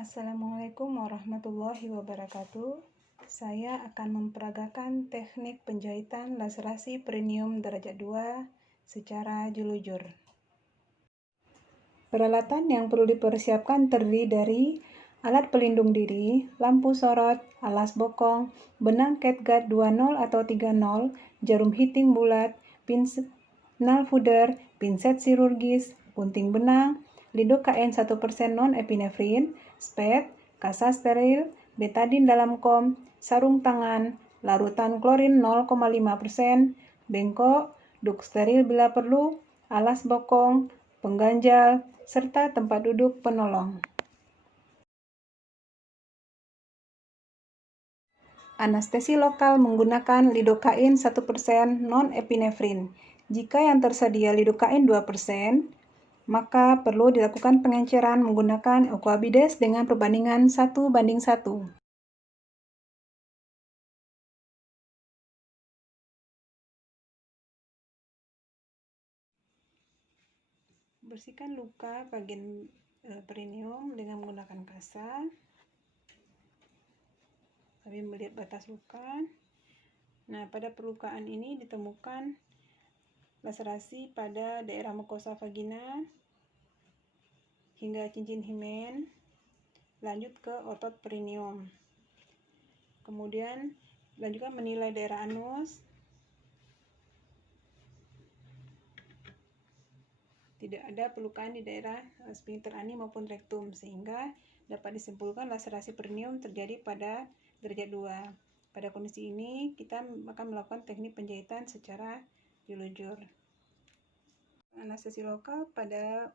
Assalamualaikum warahmatullahi wabarakatuh. Saya akan memperagakan teknik penjahitan laserasi premium derajat 2 secara julujur. Peralatan yang perlu dipersiapkan terdiri dari alat pelindung diri, lampu sorot, alas bokong, benang catguard 20 atau 30, jarum heating bulat, pinset nalfuder, pinset chirurgis, gunting benang, liduk KN 1% non-epinefrin, spet, kasa steril, betadin dalam kom, sarung tangan, larutan klorin 0,5%, bengkok, duk steril bila perlu, alas bokong, pengganjal, serta tempat duduk penolong. Anestesi lokal menggunakan lidocain 1% non-epinefrin. Jika yang tersedia lidocain 2%, maka perlu dilakukan pengenceran menggunakan Aquabides dengan perbandingan 1:1. Bersihkan luka bagian perineum dengan menggunakan kasa sambil melihat batas luka. Nah, pada perlukaan ini ditemukan laserasi pada daerah mukosa vagina hingga cincin himen, lanjut ke otot perineum. Kemudian lanjutkan menilai daerah anus. Tidak ada perlukaan di daerah sphincter ani maupun rektum, sehingga dapat disimpulkan laserasi perineum terjadi pada derajat 2. Pada kondisi ini, kita akan melakukan teknik penjahitan secara julujur. Anestesi lokal pada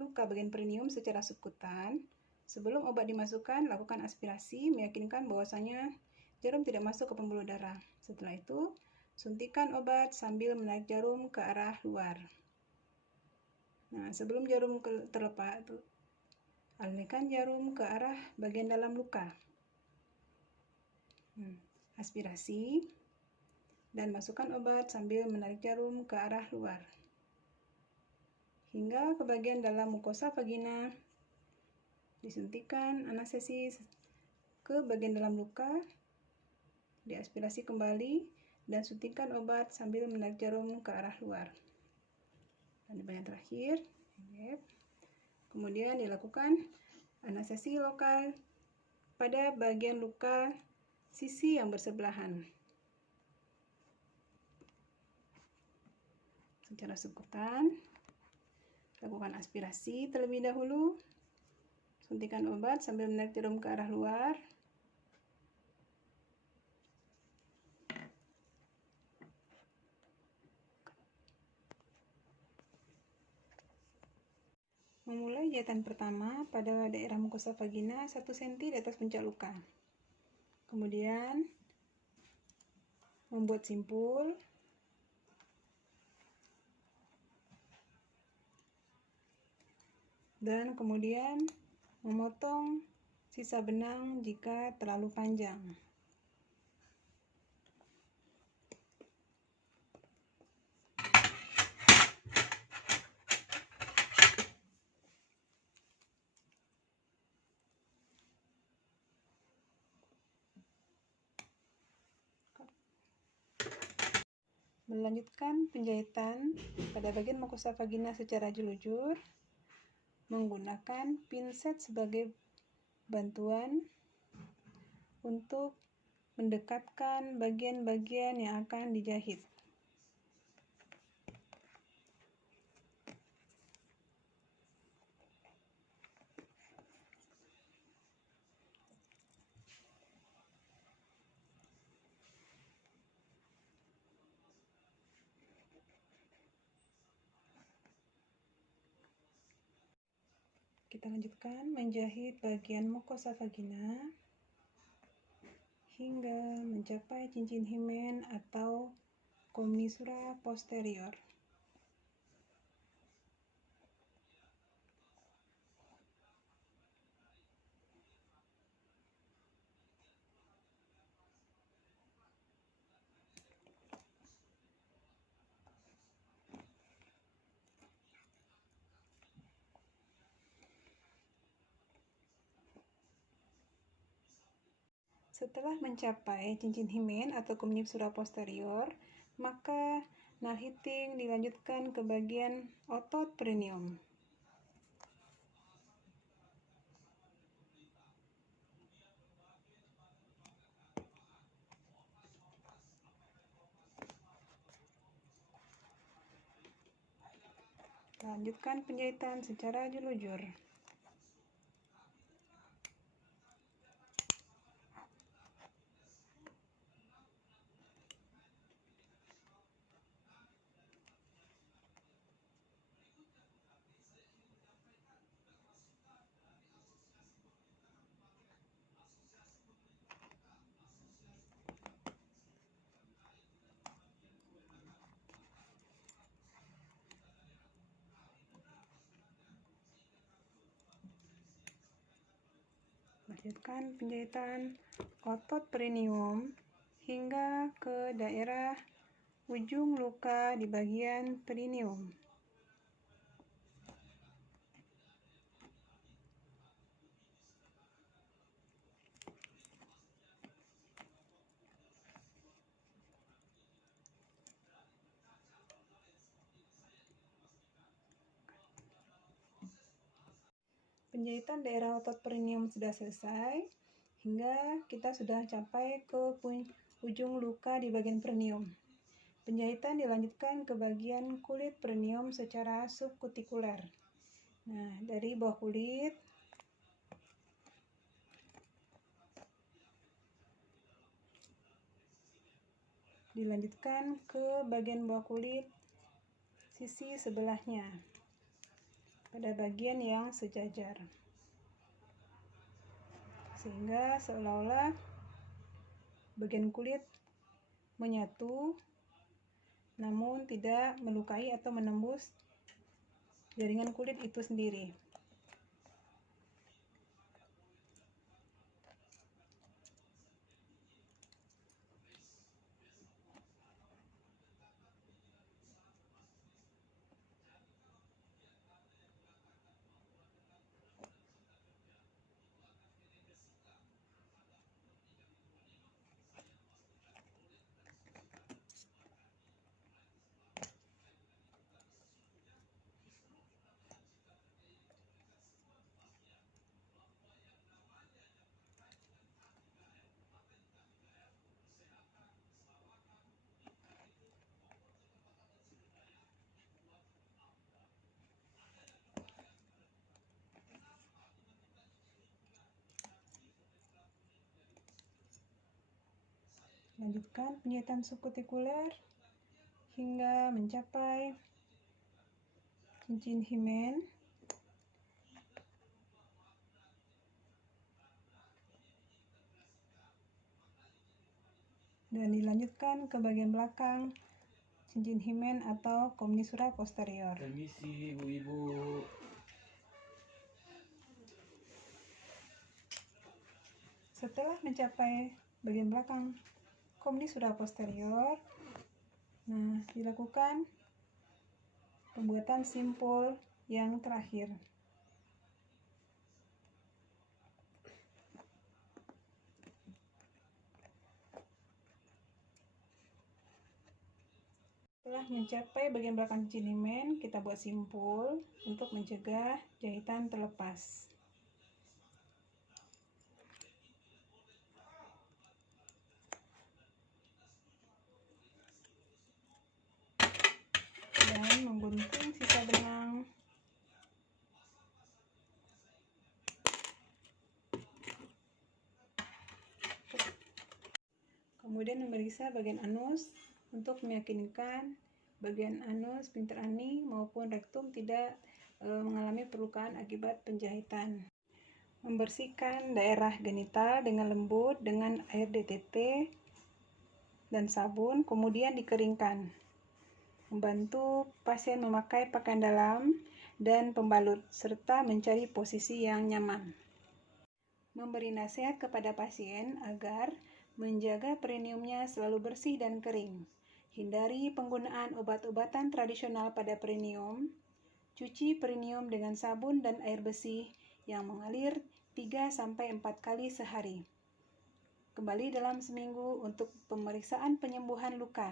luka bagian perineum secara subkutan. Sebelum obat dimasukkan, lakukan aspirasi, meyakinkan bahwasanya jarum tidak masuk ke pembuluh darah. Setelah itu, suntikan obat sambil menarik jarum ke arah luar. Nah, sebelum jarum terlepas, alihkan jarum ke arah bagian dalam luka. Aspirasi dan masukkan obat sambil menarik jarum ke arah luar hingga ke bagian dalam mukosa vagina. Disuntikan anestesi ke bagian dalam luka, diaspirasi kembali dan suntikan obat sambil menarik jarum ke arah luar. Dan yang terakhir, kemudian dilakukan anestesi lokal pada bagian luka sisi yang bersebelahan. Secara subkutan, lakukan aspirasi terlebih dahulu, suntikan obat sambil menarik jarum ke arah luar. Memulai jahitan pertama pada daerah mukosa vagina 1 cm di atas puncak luka. Kemudian membuat simpul. Dan kemudian memotong sisa benang jika terlalu panjang. Melanjutkan penjahitan pada bagian mukosa vagina secara julujur menggunakan pinset sebagai bantuan untuk mendekatkan bagian-bagian yang akan dijahit. Kita lanjutkan menjahit bagian mukosa vagina hingga mencapai cincin himen atau commissura posterior. Setelah mencapai cincin himen atau komnisura posterior, maka nalhiting dilanjutkan ke bagian otot perineum. Lanjutkan penjahitan secara jelujur. Lanjutkan penjahitan otot perineum hingga ke daerah ujung luka di bagian perineum. Penjahitan daerah otot perineum sudah selesai, hingga kita sudah capai ke ujung luka di bagian perineum. Penjahitan dilanjutkan ke bagian kulit perineum secara subkutikuler. Nah, dari bawah kulit dilanjutkan ke bagian bawah kulit sisi sebelahnya pada bagian yang sejajar, sehingga seolah-olah bagian kulit menyatu namun tidak melukai atau menembus jaringan kulit itu sendiri. Lanjutkan penjahitan subkutikuler hingga mencapai cincin himen. Dan dilanjutkan ke bagian belakang cincin himen atau komnisura posterior. Permisi ibu-ibu. Setelah mencapai bagian belakang komnisura posterior, nah dilakukan pembuatan simpul yang terakhir. Setelah mencapai bagian belakang cincin himen, kita buat simpul untuk mencegah jahitan terlepas. Dan menggunting sisa benang. Kemudian memeriksa bagian anus untuk meyakinkan bagian anus, pinter ani maupun rektum tidak mengalami perlukaan akibat penjahitan. Membersihkan daerah genital dengan lembut dengan air DTT dan sabun, kemudian dikeringkan. Membantu pasien memakai pakaian dalam dan pembalut, serta mencari posisi yang nyaman. Memberi nasihat kepada pasien agar menjaga perineumnya selalu bersih dan kering. Hindari penggunaan obat-obatan tradisional pada perineum. Cuci perineum dengan sabun dan air bersih yang mengalir 3-4 kali sehari. Kembali dalam seminggu untuk pemeriksaan penyembuhan luka.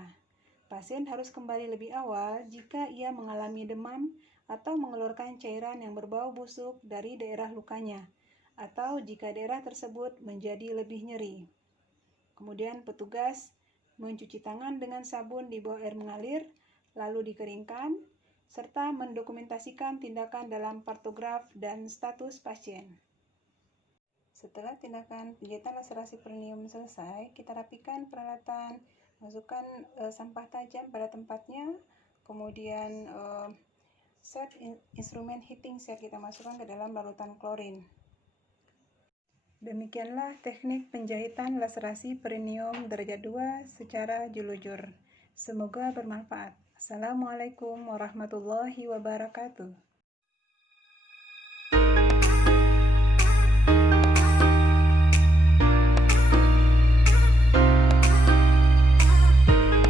Pasien harus kembali lebih awal jika ia mengalami demam atau mengeluarkan cairan yang berbau busuk dari daerah lukanya, atau jika daerah tersebut menjadi lebih nyeri. Kemudian petugas mencuci tangan dengan sabun di bawah air mengalir, lalu dikeringkan, serta mendokumentasikan tindakan dalam partograf dan status pasien. Setelah tindakan penjahitan laserasi perineum selesai, kita rapikan peralatan, masukkan sampah tajam pada tempatnya, kemudian set instrumen heating set kita masukkan ke dalam larutan klorin. Demikianlah teknik penjahitan laserasi perineum derajat 2 secara julujur. Semoga bermanfaat. Assalamualaikum warahmatullahi wabarakatuh.